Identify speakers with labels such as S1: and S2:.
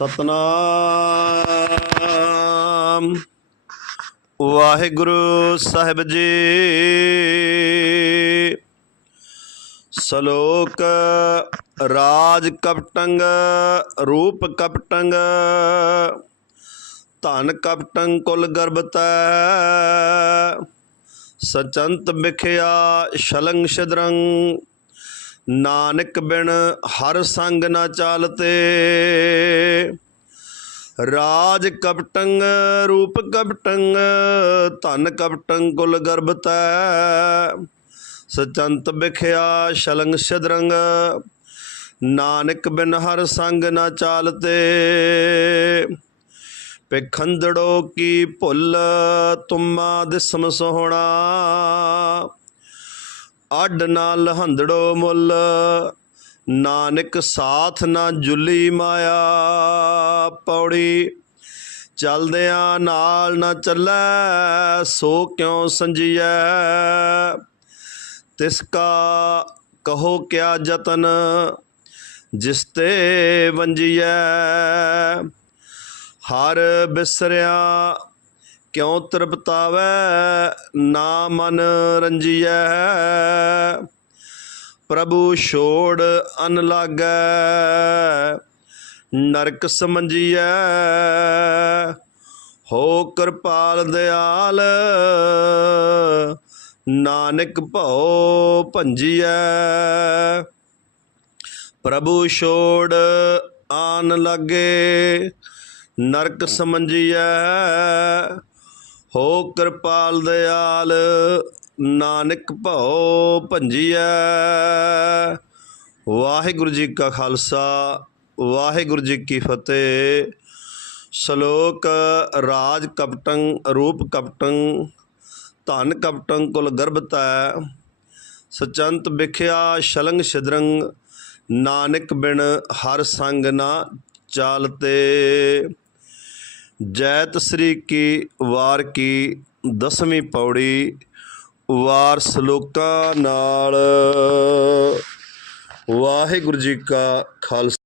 S1: ਸਤਨਾਮ। ਵਾਹਿਗੁਰੂ ਸਾਹਿਬ ਜੀ। ਸ਼ਲੋਕ ਰਾਜ ਕਪਟੰਗ, ਰੂਪ ਕਪਟੰਗ, ਧਨ ਕਪਟੰਗ ਕੁਲ ਗਰਭਤੈ ਸਚੰਤ ਵਿਖਿਆ ਸ਼ਲੰਗ ਸ਼ਦਰੰਗ। ਨਾਨਕ ਬਿਨ ਹਰ ਸੰਗ ਨਾ ਚਾਲਤੇ। ਰਾਜ ਕਪਟੰਗ ਰੂਪ ਕਪਟੰਗ, ਧਨ ਕਪਟੰਗ ਕੁਲ ਗਰਭਤੈ ਸਚੰਤ ਬਿਖਿਆ ਸ਼ਲੰਗ ਸ਼ਦਰੰਗ ਨਾਨਕ ਬਿਨ ਹਰ ਸੰਗ ਨਾ ਚਾਲਤੇ। ਪਖੰਦੜੋ ਕੀ ਭੁੱਲ ਤੁਮਾ ਦਿਸਮ ਸੋਹਣਾ। ਅੱਡ ਨਾ ਲਹੰਦੜੋ ਮੁੱਲ, ਨਾਨਕ ਸਾਥ ਨਾ ਜੁਲੀ ਮਾਇਆ ਪੌੜੀ। ਚਲਦਿਆਂ ਨਾਲ ਨਾ ਚੱਲੈ, ਸੋ ਕਿਉ ਸੰਜੀਐ? ਤਿਸ ਕਾ ਕਹੋ ਕਿਆ ਯਤਨ ਜਿਸ ਤੇ ਵੰਜੀਐ? ਹਰ ਬਿਸਰਿਆ ਕਿਉ ਤ੍ਰਿਪਤਾਵੈ? ਨਾ ਮਨ ਰੰਜੀਐ। ਪ੍ਰਭੂ ਛੋੜ ਅਨ ਲਾਗੈ। ਨਰਕ ਸਮੰਜੀਐ। ਹੋ ਕਿਰਪਾਲ ਦਿਆਲ। ਨਾਨਕ ਭਉ ਭੰਜੀਐ। ਪ੍ਰਭੂ ਛੋੜ ਆਨ ਲਾਗੇ। ਨਰਕ ਸਮੰਜੀਐ। ਹੋ ਕਿਰਪਾਲ ਦਿਆਲ, ਨਾਨਕ ਭਉ ਭੰਜੀਐ। ਵਾਹਿਗੁਰੂ ਜੀ ਕਾ ਖਾਲਸਾ, ਵਾਹਿਗੁਰੂ ਜੀ ਕੀ ਫਤਿਹ। ਸ਼ਲੋਕ ਰਾਜ ਕਪਟੰ, ਰੂਪ ਕਪਟੰ, ਧਨ ਕਪਟੰ ਕੁਲ ਗਰਭਤੈ ਸਚੰਤ ਵਿਖਿਆ ਸ਼ਲੰਗ ਸ਼ਿਦਰੰਗ ਨਾਨਕ ਬਿਨ ਹਰ ਸੰਗ ਨਾ ਚਾਲਤੇ। ਜੈਤ ਸ੍ਰੀ ਕੀ ਵਾਰ ਕੀ ਦਸਵੀਂ ਪੌੜੀ ਵਾਰ ਸ਼ਲੋਕਾਂ ਨਾਲ। ਵਾਹਿਗੁਰੂ ਜੀ ਕਾ ਖਾਲਸਾ।